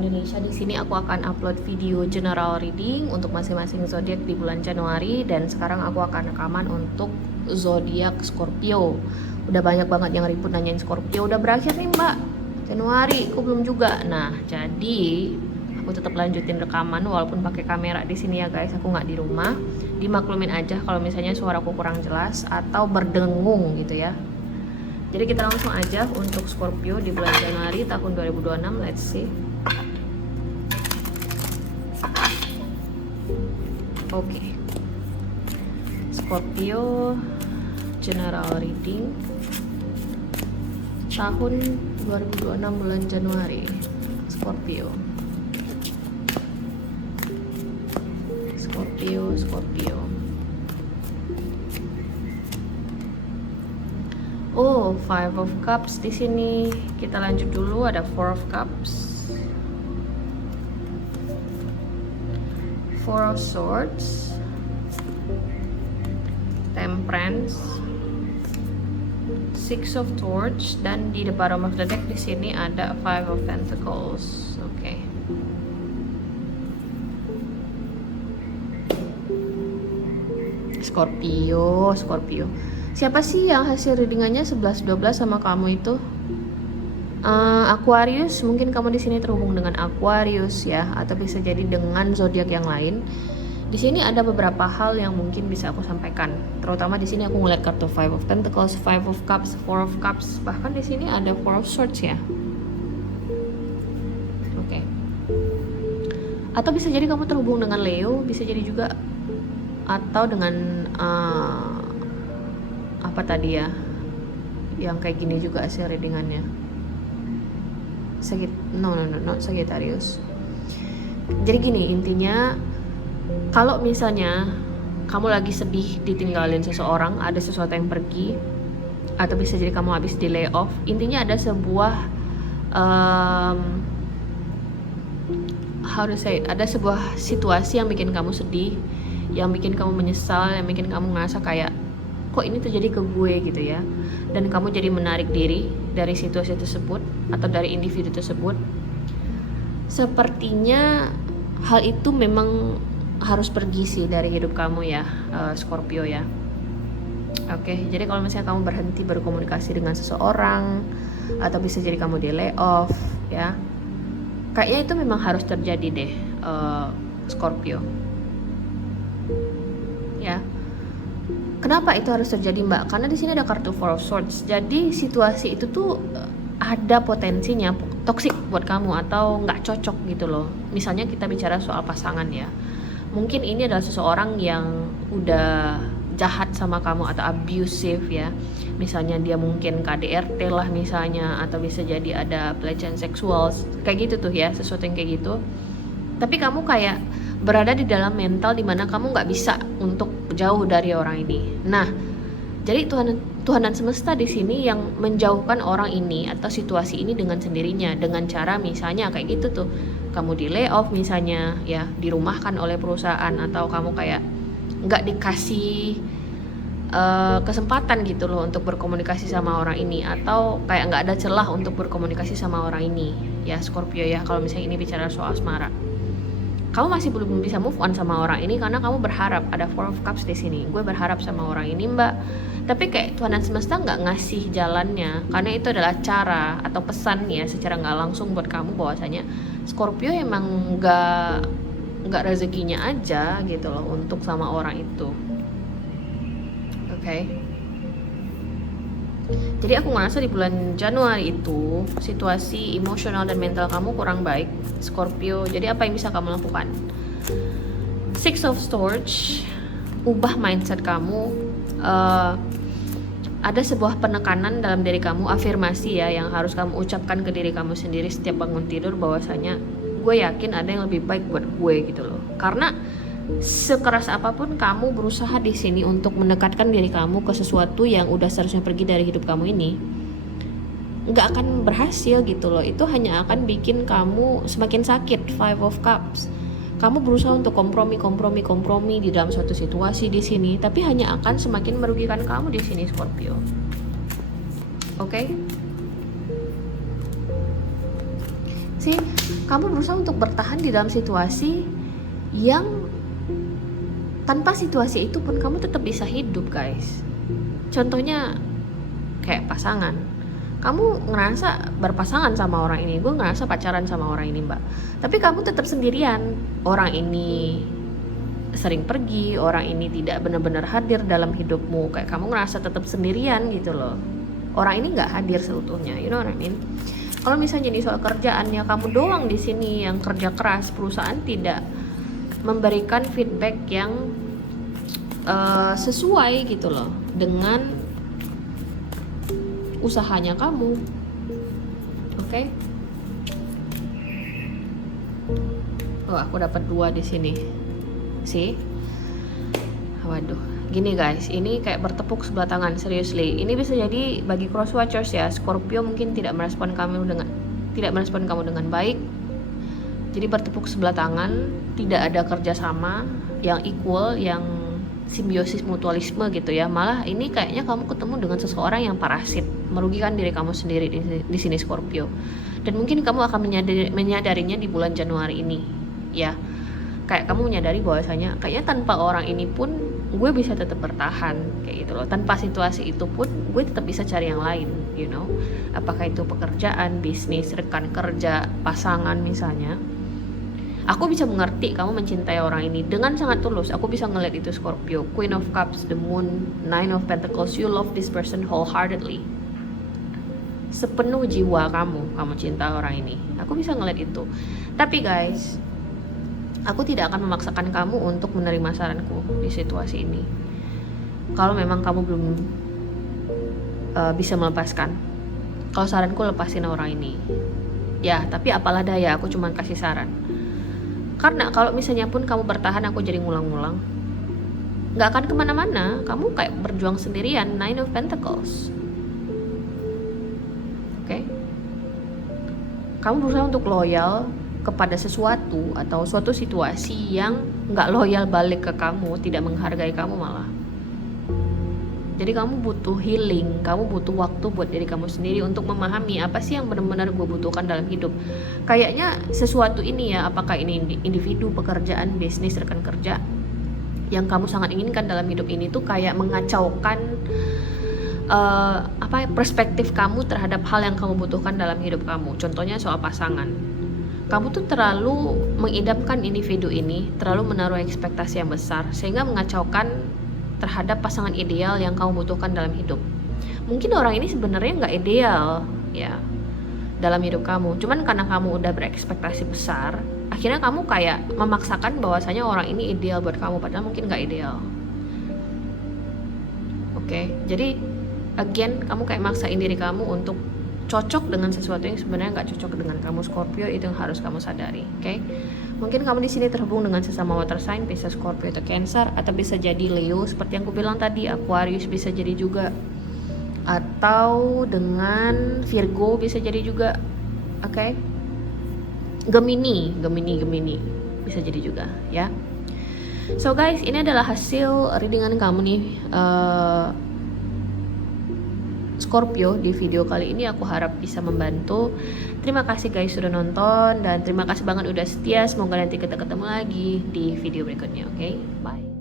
Indonesia. Di sini aku akan upload video general reading untuk masing-masing zodiak di bulan Januari, dan sekarang aku akan rekaman untuk zodiak Scorpio. Udah banyak banget yang ribut nanyain Scorpio, udah berakhir nih Mbak Januari, aku belum juga. Nah, jadi aku tetap lanjutin rekaman walaupun pakai kamera di sini ya guys. Aku nggak di rumah. Dimaklumin aja kalau misalnya suaraku kurang jelas atau berdengung gitu ya. Jadi kita langsung aja untuk Scorpio di bulan Januari tahun 2026. Let's see. Oke. Scorpio general reading tahun 2026 bulan Januari. Scorpio. Scorpio. Oh, Five of Cups di sini. Kita lanjut dulu, ada Four of Cups, Four of Swords, Temperance, Six of Swords, dan di the bottom of the deck di sini ada Five of Pentacles. Oke. Scorpio. Siapa sih yang hasil readingannya 11-12 sama kamu itu? Aquarius, mungkin kamu di sini terhubung dengan Aquarius ya, atau bisa jadi dengan zodiak yang lain. Di sini ada beberapa hal yang mungkin bisa aku sampaikan. Terutama di sini aku ngeliat kartu Five of Pentacles, Five of Cups, Four of Cups, bahkan di sini ada Four of Swords ya. Oke. Atau bisa jadi kamu terhubung dengan Leo, bisa jadi juga, atau dengan apa tadi ya, yang kayak gini juga hasil readingannya. Not Sagittarius. Jadi gini intinya, kalau misalnya kamu lagi sedih ditinggalin seseorang, ada sesuatu yang pergi, atau bisa jadi kamu habis di layoff, intinya ada sebuah ada sebuah situasi yang bikin kamu sedih, yang bikin kamu menyesal, yang bikin kamu ngerasa kayak kok ini terjadi ke gue gitu ya, dan kamu jadi menarik diri dari situasi tersebut atau dari individu tersebut. Sepertinya hal itu memang harus pergi sih dari hidup kamu ya, Scorpio ya. Oke, jadi kalau misalnya kamu berhenti berkomunikasi dengan seseorang, atau bisa jadi kamu di layoff ya, kayaknya itu memang harus terjadi deh, Scorpio ya. Kenapa itu harus terjadi Mbak? Karena di sini ada kartu Four of Swords. Jadi situasi itu tuh ada potensinya toksik buat kamu atau nggak cocok gitu loh. Misalnya kita bicara soal pasangan ya. Mungkin ini adalah seseorang yang udah jahat sama kamu atau abusive ya. Misalnya dia mungkin KDRT lah misalnya, atau bisa jadi ada pelecehan seksual kayak gitu tuh ya, sesuatu yang kayak gitu. Tapi kamu kayak berada di dalam mental dimana kamu nggak bisa untuk jauh dari orang ini. Nah, jadi Tuhan dan semesta di sini yang menjauhkan orang ini atau situasi ini dengan sendirinya, dengan cara misalnya kayak gitu tuh, kamu di layoff misalnya ya, dirumahkan oleh perusahaan, atau kamu kayak nggak dikasih kesempatan gitu loh untuk berkomunikasi sama orang ini, atau kayak nggak ada celah untuk berkomunikasi sama orang ini ya, Scorpio ya. Kalau misalnya ini bicara soal asmara, kamu masih belum bisa move on sama orang ini karena kamu berharap, ada Four of Cups di sini. Gue berharap sama orang ini Mbak, tapi kayak Tuhan dan semesta nggak ngasih jalannya, karena itu adalah cara atau pesan ya secara nggak langsung buat kamu bahwasanya Scorpio emang nggak rezekinya aja gitu loh untuk sama orang itu. Oke. Jadi aku ngerasa di bulan Januari itu situasi emosional dan mental kamu kurang baik, Scorpio. Jadi apa yang bisa kamu lakukan? Six of Swords, ubah mindset kamu. Ada sebuah penekanan dalam diri kamu, afirmasi ya, yang harus kamu ucapkan ke diri kamu sendiri setiap bangun tidur, bahwasanya gue yakin ada yang lebih baik buat gue gitu loh. Karena sekeras apapun kamu berusaha di sini untuk mendekatkan diri kamu ke sesuatu yang udah seharusnya pergi dari hidup kamu ini, nggak akan berhasil gitu loh. Itu hanya akan bikin kamu semakin sakit. Five of Cups, kamu berusaha untuk kompromi di dalam suatu situasi di sini, tapi hanya akan semakin merugikan kamu di sini, Scorpio. Oke? sih, kamu berusaha untuk bertahan di dalam situasi yang tanpa situasi itu pun kamu tetap bisa hidup, guys. Contohnya kayak pasangan, kamu ngerasa berpasangan sama orang ini, gue ngerasa pacaran sama orang ini, mbak, tapi kamu tetap sendirian. Orang ini sering pergi, orang ini tidak benar-benar hadir dalam hidupmu, kayak kamu ngerasa tetap sendirian gitu loh. Orang ini nggak hadir seutuhnya, you know what I mean? Kalau misalnya jadi soal kerjaannya, kamu doang di sini yang kerja keras, perusahaan tidak memberikan feedback yang sesuai gitu loh dengan usahanya kamu. Oke? Oh, aku dapat 2 di sini. Sih? Waduh, gini guys, ini kayak bertepuk sebelah tangan, seriously. Ini bisa jadi bagi cross watchers ya, Scorpio mungkin tidak merespon kamu dengan baik. Jadi bertepuk sebelah tangan, tidak ada kerjasama yang equal, yang simbiosis mutualisme gitu ya. Malah ini kayaknya kamu ketemu dengan seseorang yang parasit, merugikan diri kamu sendiri di sini Scorpio. Dan mungkin kamu akan menyadarinya di bulan Januari ini, ya. Kayak kamu menyadari bahwasanya kayaknya tanpa orang ini pun gue bisa tetap bertahan, kayak gitu loh. Tanpa situasi itu pun gue tetap bisa cari yang lain, you know. Apakah itu pekerjaan, bisnis, rekan kerja, pasangan misalnya. Aku bisa mengerti kamu mencintai orang ini dengan sangat tulus. Aku bisa ngeliat itu Scorpio, Queen of Cups, the Moon, Nine of Pentacles. You love this person wholeheartedly. Sepenuh jiwa kamu cinta orang ini. Aku bisa ngeliat itu. Tapi guys, aku tidak akan memaksakan kamu untuk menerima saranku di situasi ini. Kalau memang kamu belum bisa melepaskan, kalau saranku lepasin orang ini. Ya, tapi apalah daya, aku cuma kasih saran. Karena kalau misalnya pun kamu bertahan, aku jadi ngulang-ngulang, nggak akan kemana-mana. Kamu kayak berjuang sendirian. Nine of Pentacles. Oke? Kamu berusaha untuk loyal kepada sesuatu atau suatu situasi yang nggak loyal balik ke kamu, tidak menghargai kamu malah. Jadi kamu butuh healing, kamu butuh waktu buat diri kamu sendiri untuk memahami apa sih yang benar-benar gue butuhkan dalam hidup. Kayaknya sesuatu ini ya, apakah ini individu, pekerjaan, bisnis, rekan kerja, yang kamu sangat inginkan dalam hidup ini tuh kayak mengacaukan perspektif kamu terhadap hal yang kamu butuhkan dalam hidup kamu. Contohnya soal pasangan. Kamu tuh terlalu mengidamkan individu ini, terlalu menaruh ekspektasi yang besar, sehingga mengacaukan terhadap pasangan ideal yang kamu butuhkan dalam hidup. Mungkin orang ini sebenarnya nggak ideal ya dalam hidup kamu, cuman karena kamu udah berekspektasi besar, akhirnya kamu kayak memaksakan bahwasanya orang ini ideal buat kamu, padahal mungkin nggak ideal. Oke, jadi again kamu kayak maksain diri kamu untuk cocok dengan sesuatu yang sebenarnya nggak cocok dengan kamu Scorpio. Itu yang harus kamu sadari. Oke? Mungkin kamu di sini terhubung dengan sesama water sign, bisa Scorpio atau Cancer, atau bisa jadi Leo seperti yang aku bilang tadi, Aquarius bisa jadi juga, atau dengan Virgo bisa jadi juga. Oke? Gemini bisa jadi juga ya. So guys, ini adalah hasil readingan kamu nih Scorpio di video kali ini. Aku harap bisa membantu. Terima kasih guys sudah nonton, dan terima kasih banget udah setia. Semoga nanti kita ketemu lagi di video berikutnya. Oke? Bye.